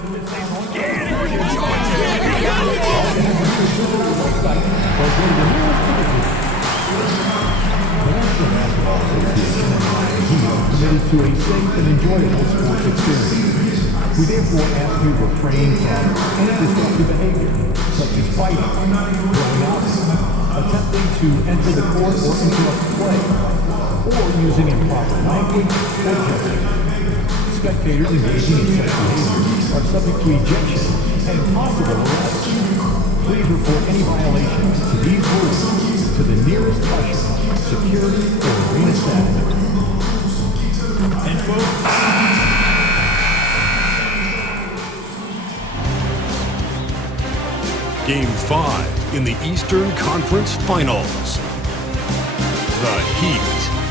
Committed to a safe and enjoyable sports experience. We therefore ask you to refrain from any disruptive behavior, such as fighting, throwing out, attempting to enter the court or interrupt play, or using improper language or joking. Spectators engaging in such behavior are subject to ejection and possible arrest. Please report any violations to these rules to the nearest usher, security, or arena staff. And Game 5 in the Eastern Conference Finals. The Heat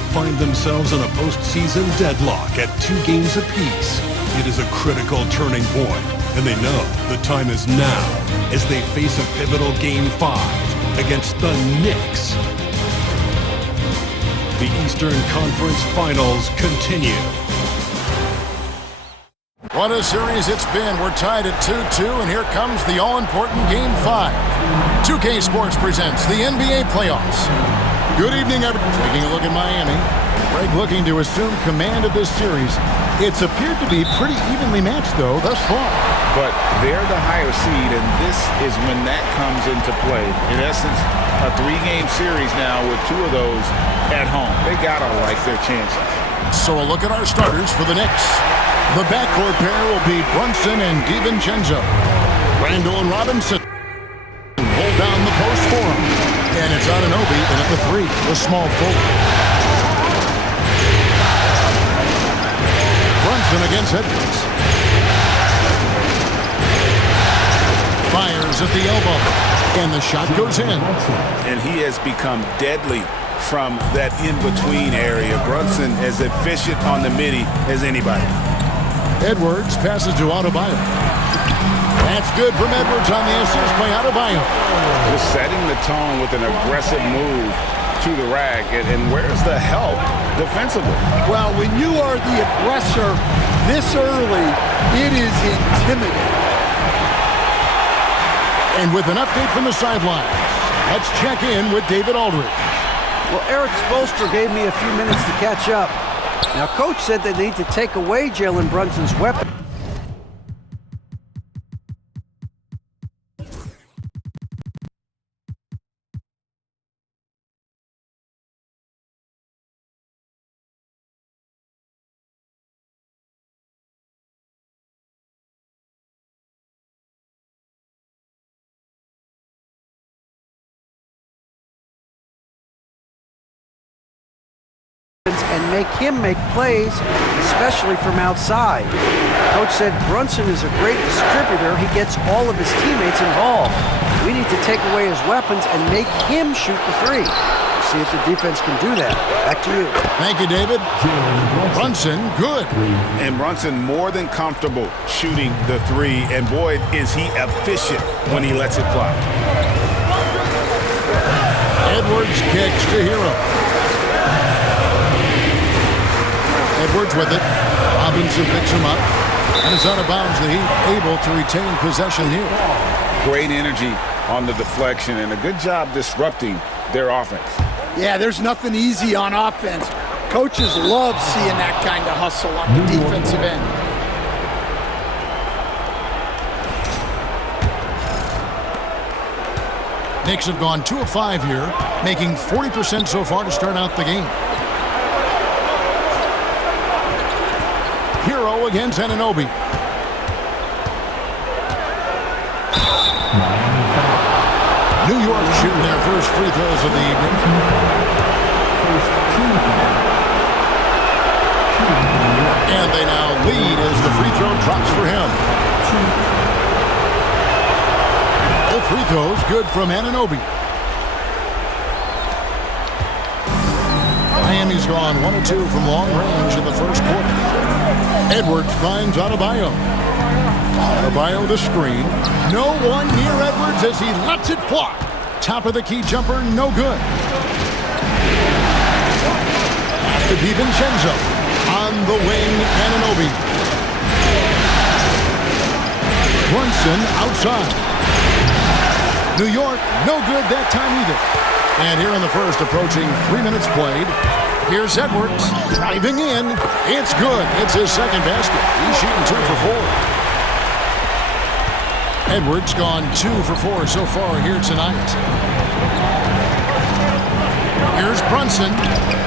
find themselves in a postseason deadlock at 2 games apiece. It is a critical turning point, and they know the time is now as they face a pivotal Game 5 against the Knicks. The Eastern Conference Finals continue. What a series it's been. We're tied at 2-2, and here comes the all-important Game 5. 2K Sports presents the NBA playoffs. Good evening, everyone. Taking a look at Miami. Greg looking to assume command of this series. It's appeared to be pretty evenly matched, though, thus far. But they're the higher seed, and this is when that comes into play. In essence, a 3-game series now with 2 of those at home. They gotta like their chances. So a look at our starters for the Knicks. The backcourt pair will be Brunson and DiVincenzo. Randall and Robinson hold down the post for him. And it's Anunoby in at the 3, the small forward. Brunson against Edwards. Fires at the elbow. And the shot goes in. And he has become deadly from that in-between area. Brunson as efficient on the midi as anybody. Edwards passes to Adebayo. That's good from Edwards on the assist by Adebayo. Just setting the tone with an aggressive move to the rack. And where's the help defensively? Well, when you are the aggressor this early, it is intimidating. And with an update from the sidelines, let's check in with David Aldridge. Well, Eric Spoelstra gave me a few minutes to catch up. Now, Coach said they need to take away Jalen Brunson's weapon. And make him make plays, especially from outside. Coach said Brunson is a great distributor. He gets all of his teammates involved. We need to take away his weapons and make him shoot the 3. See if the defense can do that. Back to you. Thank you, David. Brunson, good. And Brunson more than comfortable shooting the 3. And boy, is he efficient when he lets it fly. Edwards kicks to Hero. Edwards with it. Robinson picks him up. And it's out of bounds. The Heat able to retain possession here. Great energy on the deflection and a good job disrupting their offense. Yeah, there's nothing easy on offense. Coaches love seeing that kind of hustle on the defensive end. Knicks have gone 2 of 5 here, making 40% so far to start out the game. Hero against Anunoby. New York shooting their first free throws of the evening. And they now lead as the free throw drops for him. All free throws good from Anunoby. Miami's gone 1 of 2 from long range in the first quarter. Edwards finds Adebayo. Adebayo the screen. No one near Edwards as he lets it fly. Top of the key jumper, no good. Pass to DiVincenzo. On the wing, Anunoby. Brunson outside. New York, no good that time either. And here in the first, approaching 3 minutes played. Here's Edwards driving in. It's good. It's his second basket. He's shooting 2 for 4. Edwards gone 2 for 4 so far here tonight. Here's Brunson.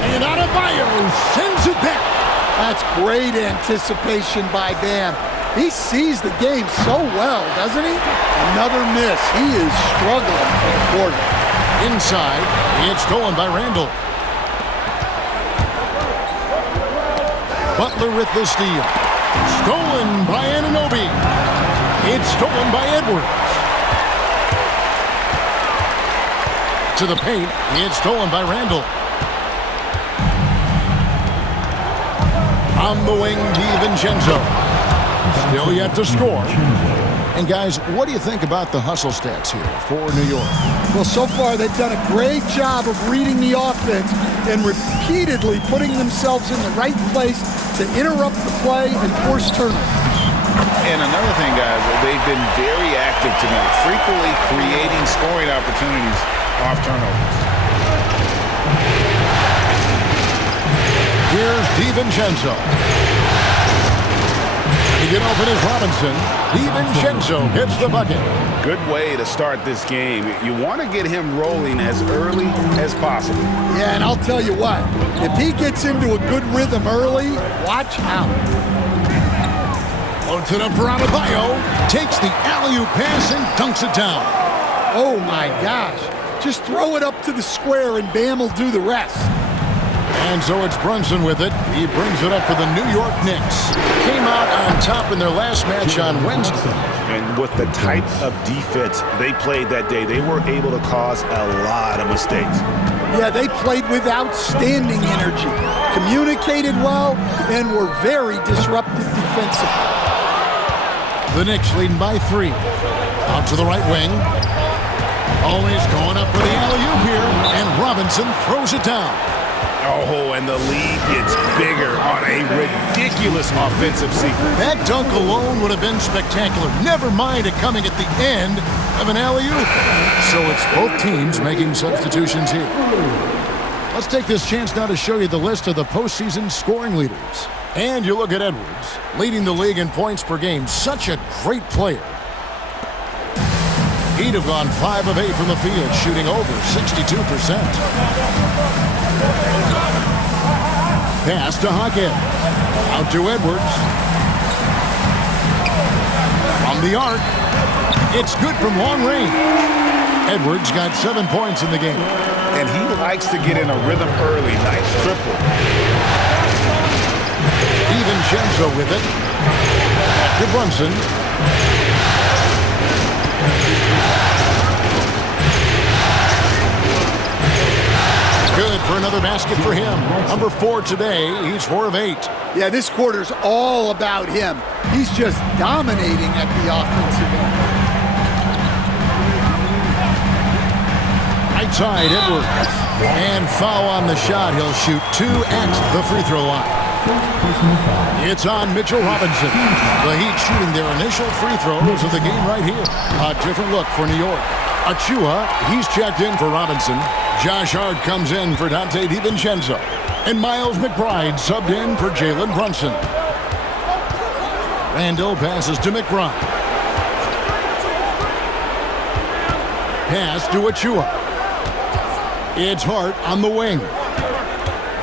And Adebayo sends it back. That's great anticipation by Bam. He sees the game so well, doesn't he? Another miss. He is struggling for the quarter. Inside, it's stolen by Randall. Butler with the steal. Stolen by Anunoby. It's stolen by Edwards. To the paint, it's stolen by Randall. On the wing, DiVincenzo. Still yet to score. And guys, what do you think about the hustle stats here for New York? Well, so far they've done a great job of reading the offense and repeatedly putting themselves in the right place to interrupt the play and force turnovers. And another thing, guys, they've been very active tonight, frequently creating scoring opportunities off turnovers. Here's DiVincenzo. To get open is Robinson. DiVincenzo hits the bucket. Good way to start this game. You want to get him rolling as early as possible. Yeah, and I'll tell you what, if he gets into a good rhythm early, watch out. Loads it up for Adebayo. Takes the alley-oop pass and dunks it down. Oh my gosh. Just throw it up to the square and Bam will do the rest. And so it's Brunson with it. He brings it up for the New York Knicks. Came out on top in their last match on Wednesday. And with the type of defense they played that day, they were able to cause a lot of mistakes. Yeah, they played with outstanding energy, communicated well, and were very disruptive defensively. The Knicks leading by 3. Out to the right wing. Always going up for the alley-oop here. And Robinson throws it down. Oh, and the lead gets bigger on a ridiculous offensive sequence. That dunk alone would have been spectacular. Never mind it coming at the end of an alley-oop. So it's both teams making substitutions here. Let's take this chance now to show you the list of the postseason scoring leaders. And you look at Edwards, leading the league in points per game. Such a great player. He'd have gone 5 of 8 from the field, shooting over 62%. Pass to Hackett. Out to Edwards. From the arc. It's good from long range. Edwards got 7 points in the game. And he likes to get in a rhythm early. Nice triple. DiVincenzo with it. Back to Brunson. Good for another basket for him. Number 4 today. He's 4 of 8. Yeah, this quarter's all about him. He's just dominating at the offensive end. Right side, Edwards. And foul on the shot. He'll shoot 2 at the free throw line. It's on Mitchell Robinson. The Heat shooting their initial free throws of the game right here. A different look for New York. Achua, he's checked in for Robinson. Josh Hart comes in for Dante DiVincenzo. And Miles McBride subbed in for Jalen Brunson. Randall passes to McBride. Pass to Achua. It's Hart on the wing.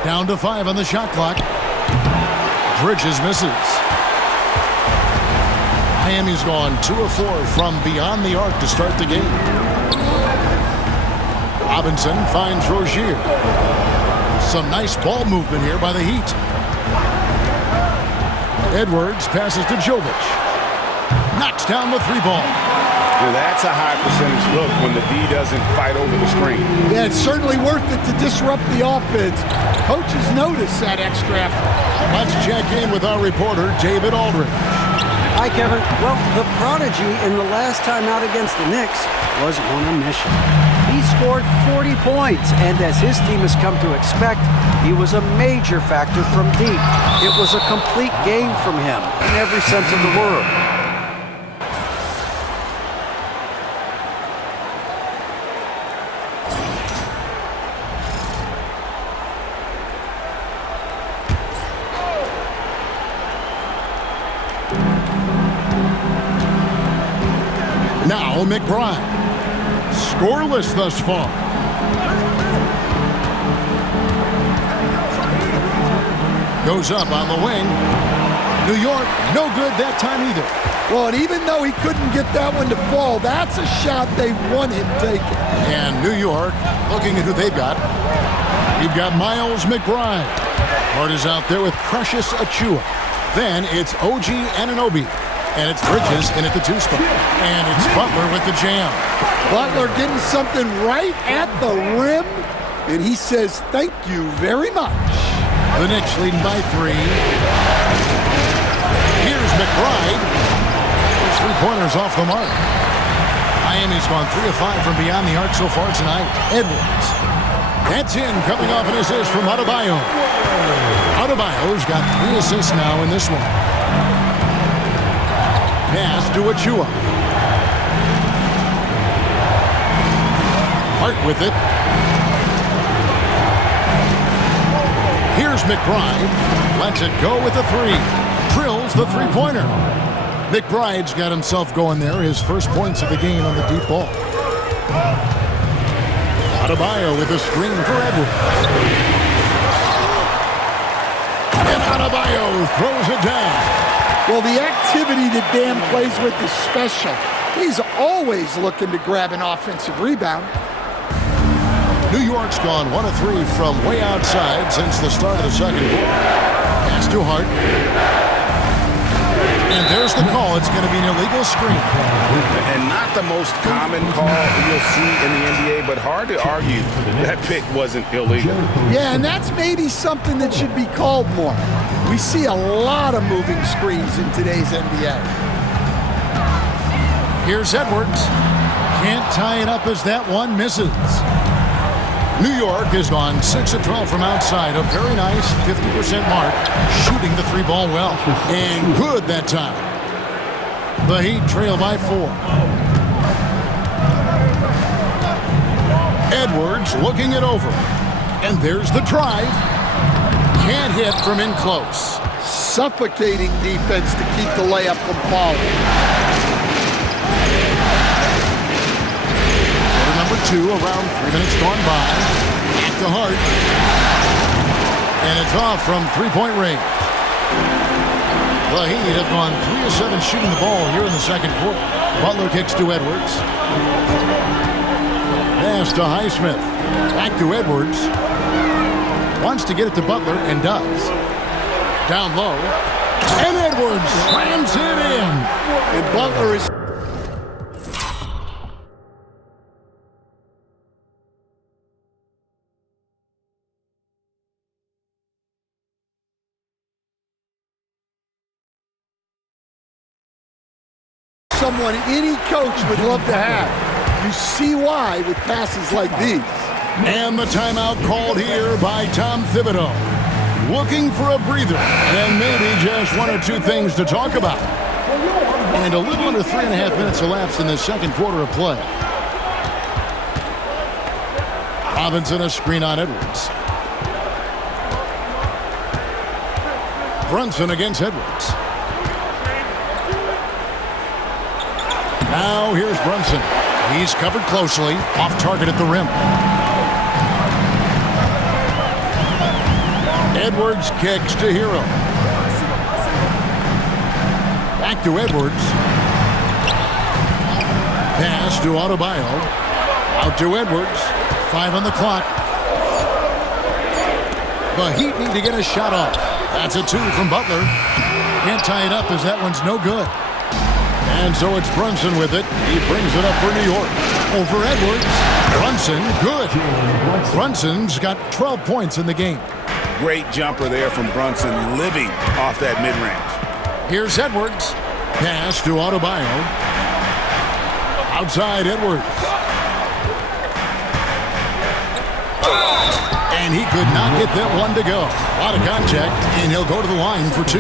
Down to 5 on the shot clock. Bridges misses. Miami's gone 2 of 4 from beyond the arc to start the game. Robinson finds Rozier. Some nice ball movement here by the Heat. Edwards passes to Jovic. Knocks down the 3 ball. Yeah, that's a high percentage look when the D doesn't fight over the screen. Yeah, it's certainly worth it to disrupt the offense. Coaches notice that extra effort. Let's check in with our reporter, David Aldridge. Hi, Kevin. Well, the prodigy in the last time out against the Knicks was on a mission. He scored 40 points, and as his team has come to expect, he was a major factor from deep. It was a complete game from him in every sense of the word. Now McBride. Scoreless thus far. Goes up on the wing. New York, no good that time either. Well, and even though he couldn't get that one to fall, that's a shot they want him taking. And New York, looking at who they've got. You've got Miles McBride. Hart is out there with Precious Achiuwa. Then it's OG Anunoby. And it's Bridges in at the 2 spot. And it's Butler with the jam. Butler getting something right at the rim. And he says, thank you very much. The Knicks leading by 3. Here's McBride. His 3-pointers off the mark. Miami's gone 3 of 5 from beyond the arc so far tonight. Edwards. That's in, coming off an assist from Adebayo. Adebayo's got 3 assists now in this one. Pass to Achiuwa. Hart with it. Here's McBride. Lets it go with a 3. Drills the 3-pointer. McBride's got himself going there. His first points of the game on the deep ball. Adebayo with a screen for Edwards. And Adebayo throws it down. Well, the activity that Dan plays with is special. He's always looking to grab an offensive rebound. New York's gone 1 of 3 from way outside since the start of the second quarter. Pass to Hart. And there's the call. It's going to be an illegal screen. And not the most common call you'll see in the NBA, but hard to argue that pick wasn't illegal. Yeah, and that's maybe something that should be called more. We see a lot of moving screens in today's NBA. Here's Edwards. Can't tie it up as that one misses. New York has gone 6 of 12 from outside. A very nice 50% mark. Shooting the 3-ball well. And good that time. The Heat trail by 4. Edwards looking it over. And there's the drive. Can't hit from in close. Suffocating defense to keep the layup from falling. Quarter number 2, around 3 minutes gone by. Back to Hart. And it's off from 3-point range. The Heat have gone 3 of 7 shooting the ball here in the second quarter. Butler kicks to Edwards. Pass to Highsmith. Back to Edwards. Wants to get it to Butler and does. Down low. And Edwards slams it in. And Butler is... someone any coach would love to have. You see why with passes like these. And the timeout called here by Tom Thibodeau. Looking for a breather and maybe just 1 or 2 things to talk about. And a little under 3.5 minutes elapsed in the second quarter of play. Robinson a screen on Edwards. Brunson against Edwards. Now here's Brunson. He's covered closely, off target at the rim. Edwards kicks to Hero. Back to Edwards. Pass to Adebayo. Out to Edwards. 5 on the clock. The Heat need to get a shot off. That's a 2 from Butler. Can't tie it up as that one's no good. And so it's Brunson with it. He brings it up for New York. Over Edwards. Brunson, good. Brunson's got 12 points in the game. Great jumper there from Brunson, living off that mid-range. Here's Edwards. Pass to Adebayo. Outside Edwards. And he could not get that one to go. A lot of contact, and he'll go to the line for 2.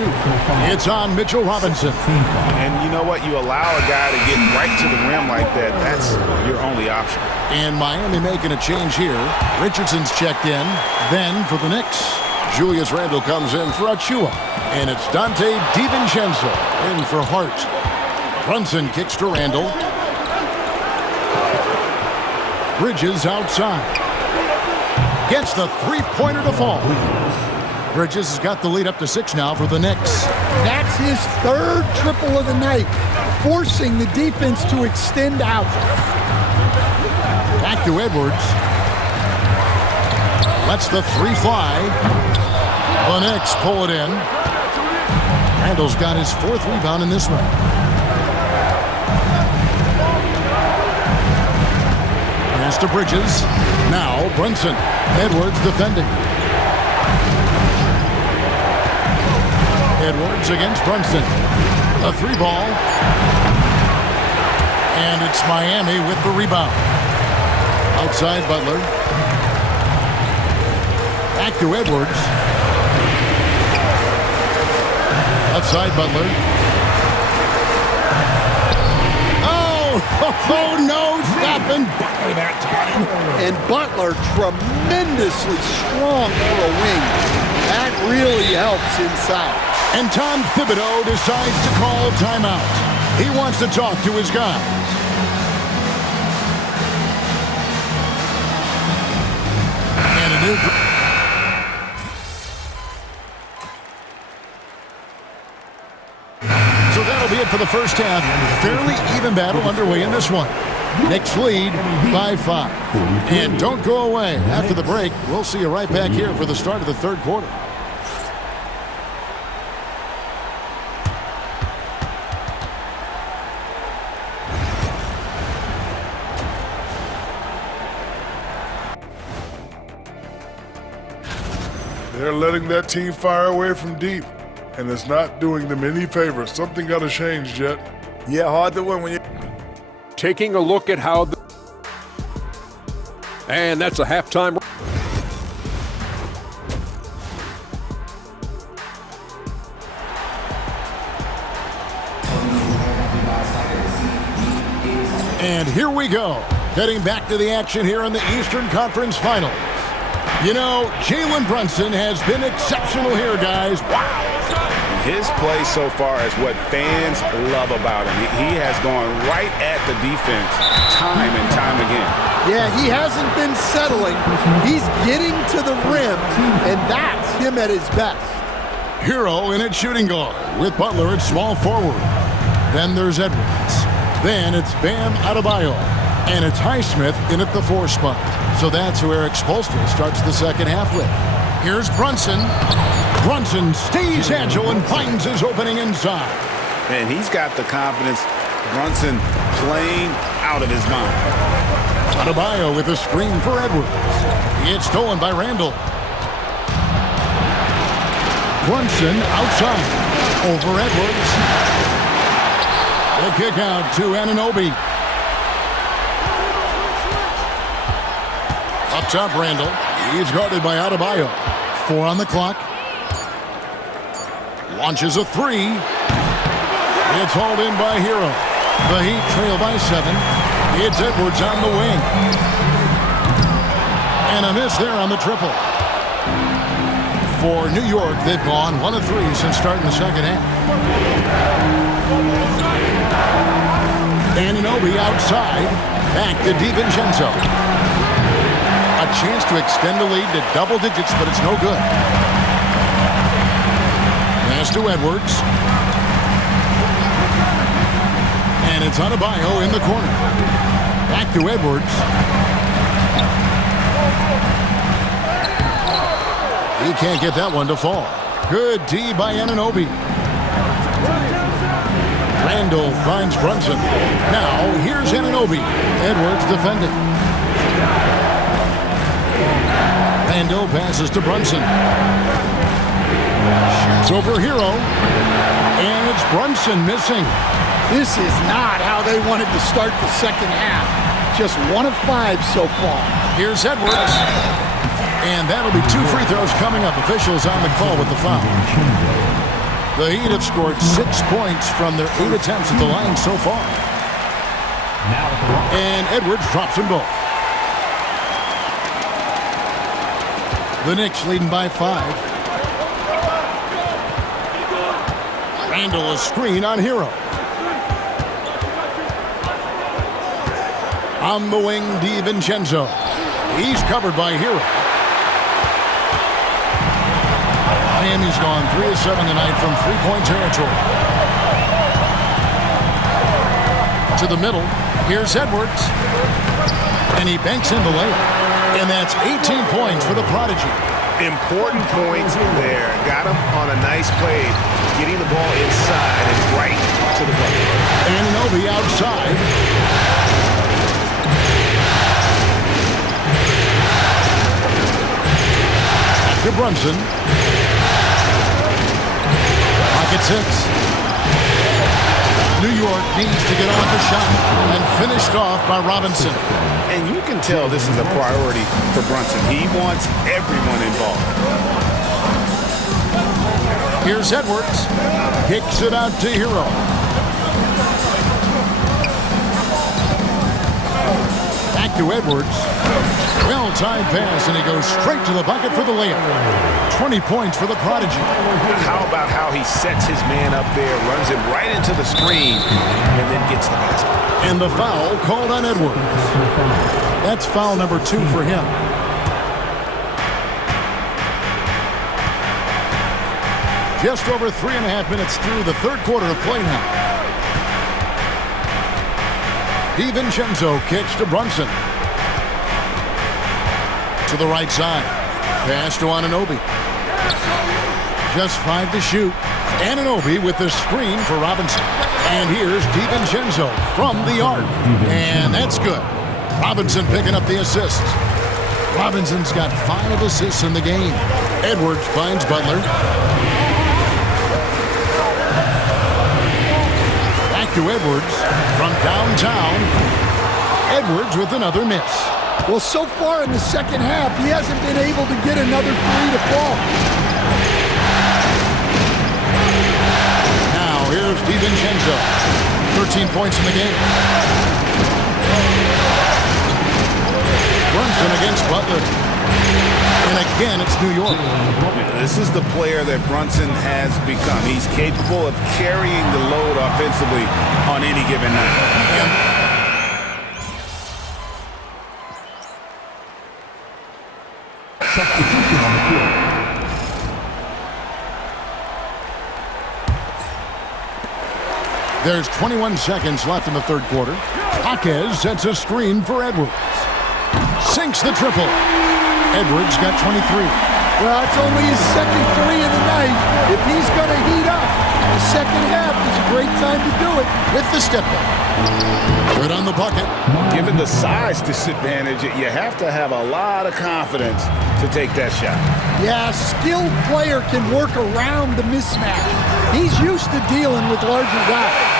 It's on Mitchell Robinson. And you know what? You allow a guy to get right to the rim like that. That's your only option. And Miami making a change here. Richardson's checked in. Then for the Knicks, Julius Randle comes in for Achiuwa. And it's Dante DiVincenzo in for Hart. Brunson kicks to Randle. Bridges outside. Gets the three-pointer to fall. Bridges has got the lead up to 6 now for the Knicks. That's his third triple of the night, forcing the defense to extend out. Back to Edwards. Lets the three fly. The Knicks pull it in. Randall's got his 4th rebound in this one. Pass to Bridges. Now Brunson. Edwards defending. Edwards against Brunson. A 3-ball. And it's Miami with the rebound. Outside Butler. Back to Edwards. Outside Butler. Oh, no stopping Butler that time. And Butler tremendously strong for a wing. That really helps inside. And Tom Thibodeau decides to call timeout. He wants to talk to his guys. And a new... So that'll be it for the first half. Fairly even battle underway in this one. Knicks lead by 5. And don't go away. After the break, we'll see you right back here for the start of the third quarter. They're letting that team fire away from deep, and it's not doing them any favors. Something got to change, Jet. Yeah, hard to win when you... Taking a look at how... And that's a halftime... And here we go. Heading back to the action here in the Eastern Conference Finals. You know, Jalen Brunson has been exceptional here, guys. Wow. His play so far is what fans love about him. He has gone right at the defense time and time again. Yeah, he hasn't been settling. He's getting to the rim, and that's him at his best. Hero in at shooting guard with Butler at small forward. Then there's Edwards. Then it's Bam Adebayo. And it's Highsmith in at the 4 spot. So that's who Eric Spoelstra starts the second half with. Here's Brunson. Brunson stays agile and finds his opening inside. And he's got the confidence. Brunson playing out of his mind. Adebayo with a screen for Edwards. It's stolen by Randall. Brunson outside. Over Edwards. The kick out to Anunoby. Up top, Randall. He's guarded by Adebayo. 4 on the clock. Launches a 3. It's hauled in by Hero. The Heat trail by 7. It's Edwards on the wing. And a miss there on the triple. For New York, they've gone 1 of 3 since starting the second half. Anunoby outside. Back to DiVincenzo. A chance to extend the lead to double digits, but it's no good. Pass to Edwards. And it's Adebayo in the corner. Back to Edwards. He can't get that one to fall. Good D by Anunoby. Randall finds Brunson. Now here's Anunoby. Edwards defending. Randall passes to Brunson. Shoots over Hero. And it's Brunson missing. This is not how they wanted to start the second half. Just 1 of 5 so far. Here's Edwards. And that'll be 2 free throws coming up. Officials on the call with the foul. The Heat have scored 6 points from their 8 attempts at the line so far. And Edwards drops them both. The Knicks leading by 5. Randall a screen on Hero. On the wing, DiVincenzo. He's covered by Hero. Miami's gone 3 of 7 tonight from three-point territory. To the middle. Here's Edwards. And he banks in the layup. And that's 18 points for the Prodigy. Important points there. Got him on a nice play, getting the ball inside and right to the bucket. Anunoby outside. To Brunson. Pocket 6. New York needs to get off the shot and finished off by Robinson. And you can tell this is a priority for Brunson. He wants everyone involved. Here's Edwards. Kicks it out to Hero. Back to Edwards. Well-timed pass, and he goes straight to the bucket for the layup. 20 points for the Prodigy. How about how he sets his man up there, runs him right into the screen, and then gets the basket. And the foul called on Edwards. That's foul number 2 for him. Just over 3.5 minutes through the third quarter of play now. DiVincenzo kicks to Brunson. To the right side. Pass to Anunoby. Just 5 to shoot. Anunoby with the screen for Robinson. And here's DiVincenzo from the arc. And that's good. Robinson picking up the assist. Robinson's got 5 assists in the game. Edwards finds Butler. Back to Edwards from downtown. Edwards with another miss. Well, so far in the second half, he hasn't been able to get another 3 to fall. Now, here's DiVincenzo. 13 points in the game. Brunson against Butler. And again, it's New York. This is the player that Brunson has become. He's capable of carrying the load offensively on any given night. Substitution on the field. There's 21 seconds left in the third quarter. Jaquez sets a screen for Edwards. Sinks the triple. Edwards got 23. Well, it's only his second 3 of the night. If he's going to heat up, the second half is a great time to do it. With the step back. Good on the bucket. Given the size disadvantage, you have to have a lot of confidence to take that shot. Yeah, a skilled player can work around the mismatch. He's used to dealing with larger guys.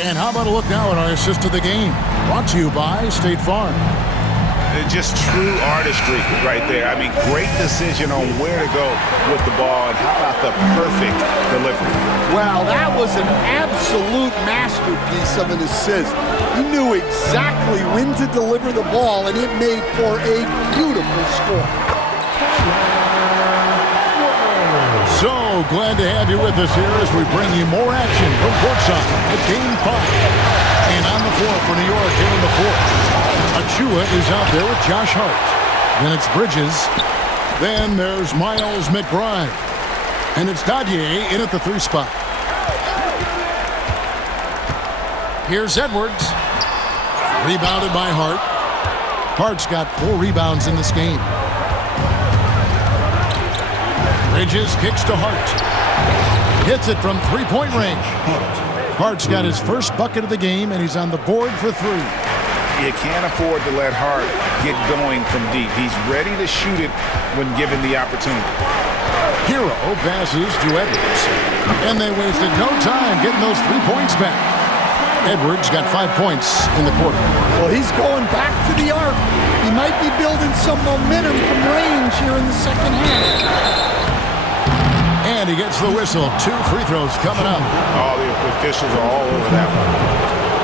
And how about a look now at our assist of the game? Brought to you by State Farm. Just true artistry right there. I mean, great decision on where to go with the ball, and how about the perfect delivery? Wow, that was an absolute masterpiece of an assist. He knew exactly when to deliver the ball, and it made for a beautiful score. So glad to have you with us here as we bring you more action from courtside at Game 5. And on the floor for New York here in the fourth. Achua is out there with Josh Hart. Then it's Bridges. Then there's Miles McBride. And it's Dadier in at the 3 spot. Here's Edwards. Rebounded by Hart. Hart's got 4 rebounds in this game. Bridges kicks to Hart. Hits it from 3-point range. Hart's got his first bucket of the game, and he's on the board for 3. You can't afford to let Hart get going from deep. He's ready to shoot it when given the opportunity. Hero passes to Edwards. And they wasted no time getting those 3 points back. Edwards got 5 points in the quarter. Well, he's going back to the arc. He might be building some momentum from range here in the second half. And he gets the whistle. 2 free throws coming up. All the officials are all over that one.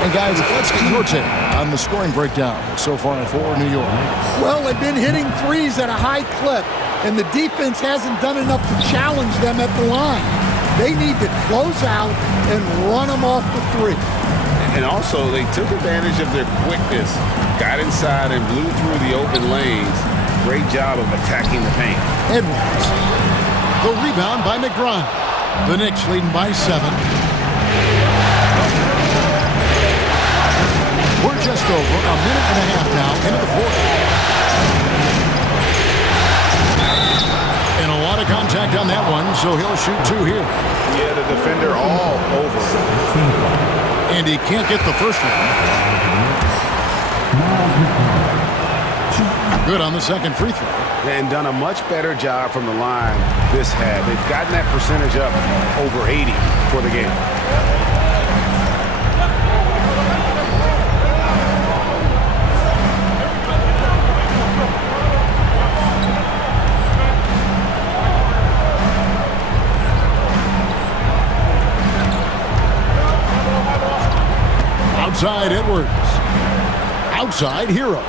And guys, let's get your take on the scoring breakdown so far for New York. Well, they've been hitting threes at a high clip, and the defense hasn't done enough to challenge them at the line. They need to close out and run them off the three. And also, they took advantage of their quickness, got inside and blew through the open lanes. Great job of attacking the paint. Edwards. The rebound by McBride. The Knicks leading by 7. We're just over a minute and a half now into the fourth. And a lot of contact on that one, so he'll shoot 2 here. Yeah, the defender all over. And he can't get the first one. Good on the second free throw. And done a much better job from the line this half. They've gotten that percentage up over 80 for the game. Outside Edwards. Outside Hero.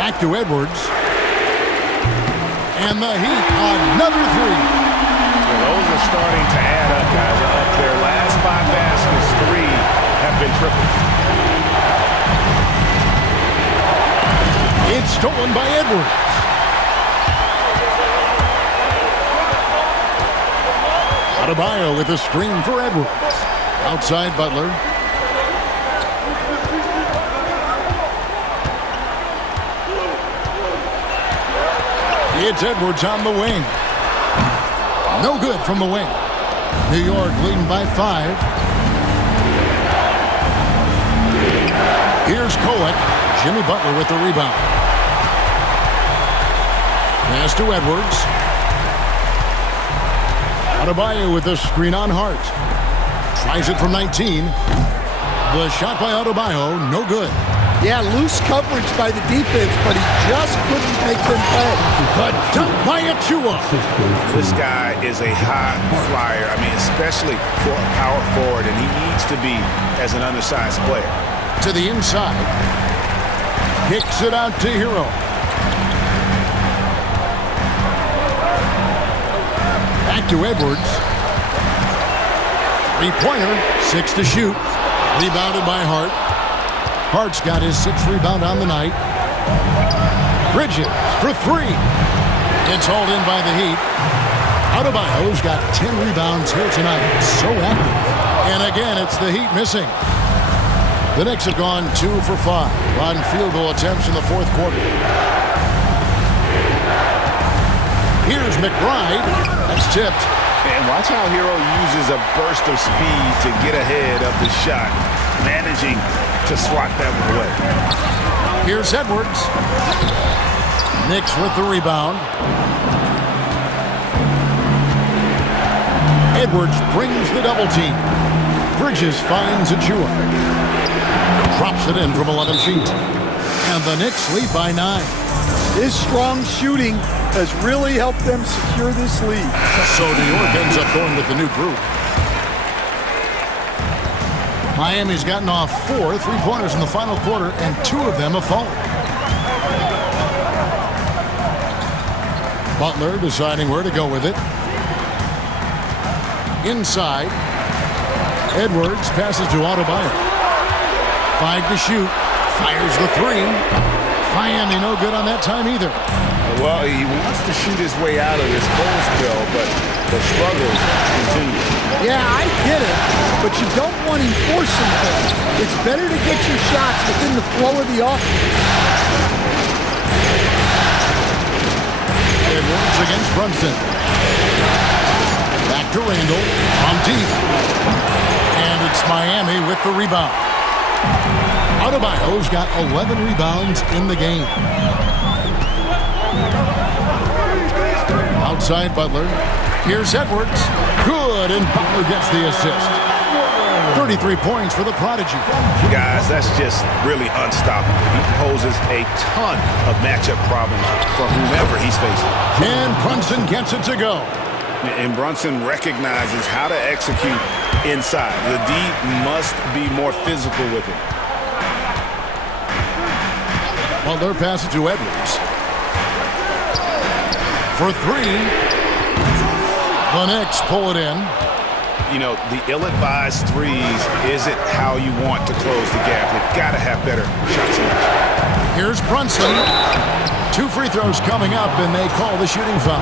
Back to Edwards. And the Heat, another 3. Well, those are starting to add up, guys. Up their last 5 baskets, 3 have been triples. It's stolen by Edwards. Adebayo with a screen for Edwards. Outside Butler. It's Edwards on the wing. No good from the wing. New York leading by 5. Here's Koek. Jimmy Butler with the rebound. Pass to Edwards. Adebayo with the screen on Hart. Tries it from 19. The shot by Adebayo, no good. Yeah, loose coverage by the defense, but he just couldn't make them pay. The dunk by Achua. This guy is a high flyer. I mean, especially for a power forward, and he needs to be as an undersized player. To the inside. Kicks it out to Hero. Back to Edwards. 3-pointer, 6 to shoot. Rebounded by Hart. Hart's got his 6th rebound on the night. Bridges for 3. It's hauled in by the Heat. Adebayo's got 10 rebounds here tonight. So active. And again, it's the Heat missing. The Knicks have gone 2 for 5 on field goal attempts in the fourth quarter. Here's McBride. That's tipped. And watch how Hero uses a burst of speed to get ahead of the shot, managing to swat that one away. Here's Edwards. Knicks with the rebound. Edwards brings the double team. Bridges finds Achua. Drops it in from 11 feet. And the Knicks lead by 9. His strong shooting has really helped them secure this lead. So New York ends up going with the new group. Miami's gotten off 4 3-pointers in the final quarter, and 2 of them have fallen. Butler deciding where to go with it. Inside. Edwards passes to Adebayo. 5 to shoot. Fires the 3. Miami no good on that time either. Well, he wants to shoot his way out of this cold spell, but the struggles continue. Yeah, I get it, but you don't want him forcing things. It's better to get your shots within the flow of the offense. Edwards against Brunson. Back to Randall from deep. And it's Miami with the rebound. Adebayo's got 11 rebounds in the game. Outside Butler. Here's Edwards. Good, and Butler gets the assist. 33 points for the Prodigy. Guys, that's just really unstoppable. He poses a ton of matchup problems for whomever he's facing. And Brunson gets it to go. And Brunson recognizes how to execute inside. The D must be more physical with it. Butler passes to Edwards. for three. The Knicks pull it in. You know, the ill-advised threes isn't how you want to close the gap. You've got to have better shot selection. Here's Brunson. 2 free throws coming up, and they call the shooting foul.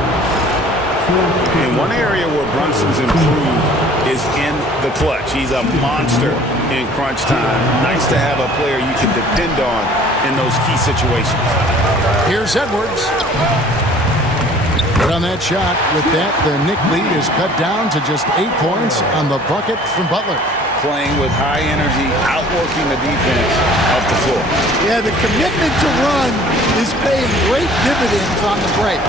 And one area where Brunson's improved is in the clutch. He's a monster in crunch time. Nice to have a player you can depend on in those key situations. Here's Edwards. Good on that shot. With that, the Knick lead is cut down to just 8 points on the bucket from Butler. Playing with high energy, outworking the defense up the floor. Yeah, the commitment to run is paying great dividends on the break.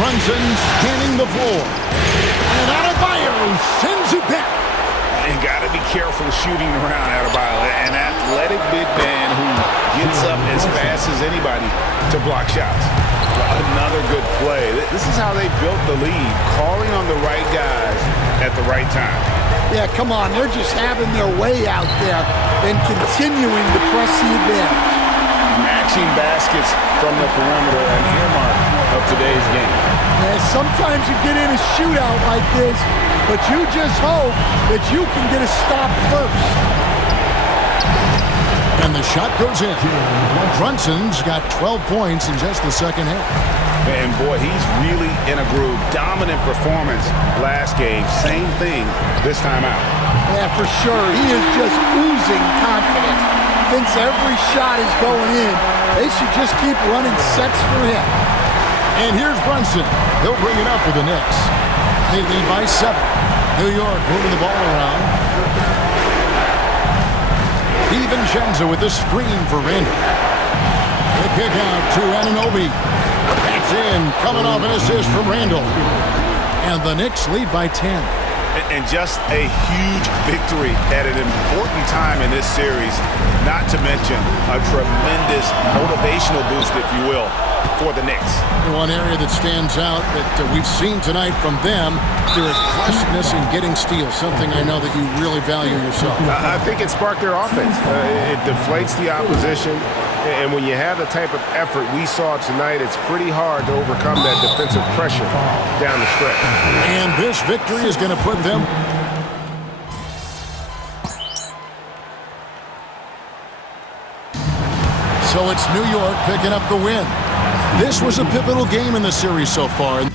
Brunson scanning the floor. And Adebayo sends it back. And got to be careful shooting around Adebayo, an athletic big man who gets up as fast as anybody to block shots. Another good play. This is how they built the lead, calling on the right guys at the right time. Yeah, come on. They're just having their way out there and continuing to press the advantage. Matching baskets from the perimeter, an earmark of today's game. Yeah, sometimes you get in a shootout like this, but you just hope that you can get a stop first. And the shot goes in. Brunson's got 12 points in just the second half. And boy, he's really in a groove. Dominant performance last game. Same thing this time out. Yeah, for sure. He is just oozing confidence. Thinks every shot is going in. They should just keep running sets for him. And here's Brunson. He'll bring it up for the Knicks. They lead by 7. New York moving the ball around. DiVincenzo with the screen for Randall. The kick out to Anunoby. That's in, coming off an assist from Randall. And the Knicks lead by 10. And just a huge victory at an important time in this series, not to mention a tremendous motivational boost, if you will, for the Knicks. One area that stands out that we've seen tonight from them, their aggressiveness in getting steals, something I know that you really value yourself. I think it sparked their offense. It deflates the opposition, and when you have the type of effort we saw tonight, it's pretty hard to overcome that defensive pressure down the stretch. And this victory is going to put them... So it's New York picking up the win. This was a pivotal game in the series so far.